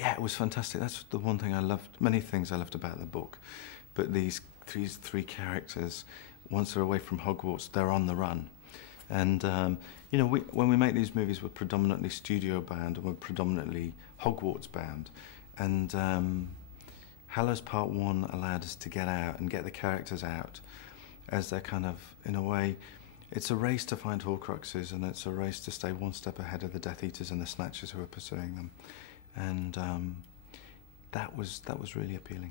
Yeah, it was fantastic. That's the one thing I loved. Many things I loved about the book, but these three characters, once they're away from Hogwarts, they're on the run. And you know, when we make these movies, we're predominantly studio bound and we're predominantly Hogwarts bound. And Hallows Part 1 allowed us to get out and get the characters out as they're kind of, in a way, it's a race to find Horcruxes, and it's a race to stay one step ahead of the Death Eaters and the Snatchers who are pursuing them. And that was really appealing.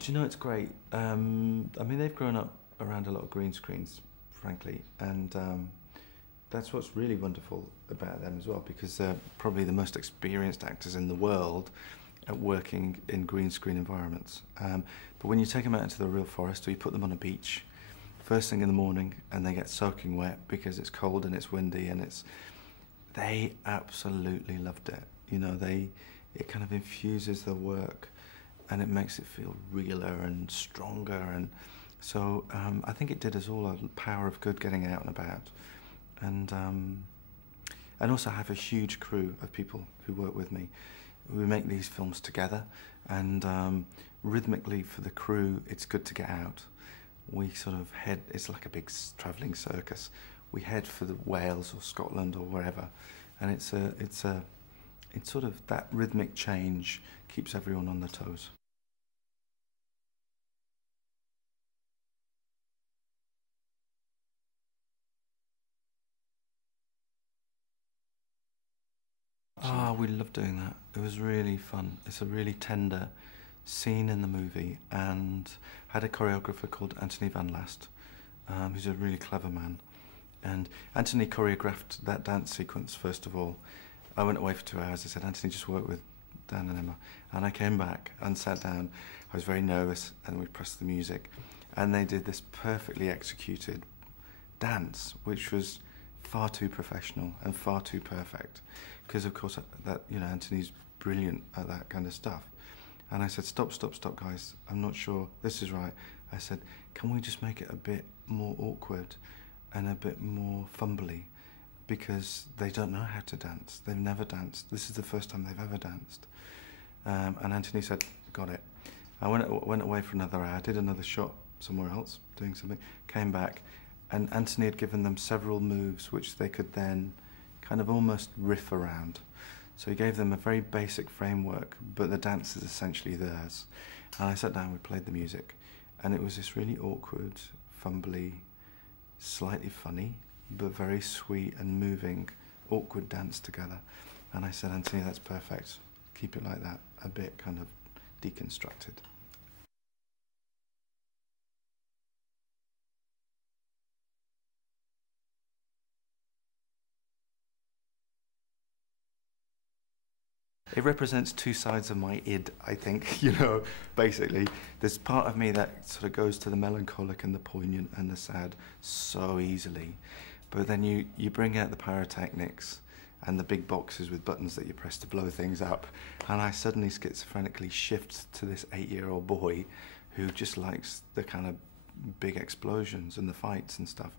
Do you know, it's great. I mean, they've grown up around a lot of green screens, frankly, and that's what's really wonderful about them as well, because they're probably the most experienced actors in the world at working in green screen environments. But when you take them out into the real forest, or you put them on a beach, first thing in the morning, and they get soaking wet because it's cold and it's windy, and they absolutely loved it. You know, it kind of infuses the work, and it makes it feel realer and stronger. And so I think it did us all a power of good getting out and about. And also I have a huge crew of people who work with me. We make these films together, and rhythmically for the crew, it's good to get out. We sort of head, it's like a big travelling circus. We head for the Wales or Scotland or wherever, and it's sort of that rhythmic change keeps everyone on their toes. Ah, we loved doing that. It was really fun. It's a really tender scene in the movie, and I had a choreographer called Anthony Van Last, who's a really clever man. And Anthony choreographed that dance sequence first of all. I went away for 2 hours. I said, Anthony, just work with Dan and Emma. And I came back and sat down. I was very nervous, and we pressed the music. And they did this perfectly executed dance, which was far too professional and far too perfect. Because of course, you know, Anthony's brilliant at that kind of stuff. And I said, stop, guys. I'm not sure this is right. I said, can we just make it a bit more awkward and a bit more fumbly? Because they don't know how to dance. They've never danced. This is the first time they've ever danced. And Anthony said, got it. I went away for another hour, did another shot somewhere else, doing something, came back, and Anthony had given them several moves which they could then kind of almost riff around. So he gave them a very basic framework, but the dance is essentially theirs. And I sat down, we played the music, and it was this really awkward, fumbly, slightly funny, but very sweet and moving, awkward dance together. And I said, Anthony, that's perfect. Keep it like that, a bit kind of deconstructed. It represents two sides of my id, I think, you know, basically. There's part of me that sort of goes to the melancholic and the poignant and the sad so easily. But then you bring out the pyrotechnics and the big boxes with buttons that you press to blow things up, and I suddenly schizophrenically shift to this 8-year-old boy who just likes the kind of big explosions and the fights and stuff.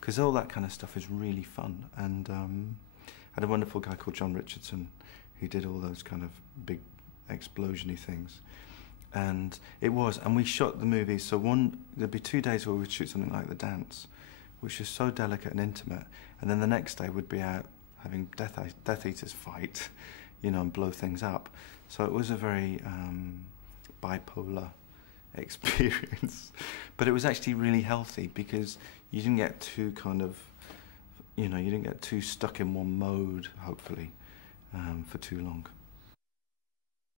Because all that kind of stuff is really fun. And I had a wonderful guy called John Richardson who did all those kind of big explosion-y things. And we shot the movie, so there'd be 2 days where we'd shoot something like The Dance, which is so delicate and intimate, and then the next day we'd be out having Death Eaters fight, you know, and blow things up. So it was a very bipolar experience. But it was actually really healthy, because you didn't get too kind of, you know, you didn't get too stuck in one mode, hopefully, for too long.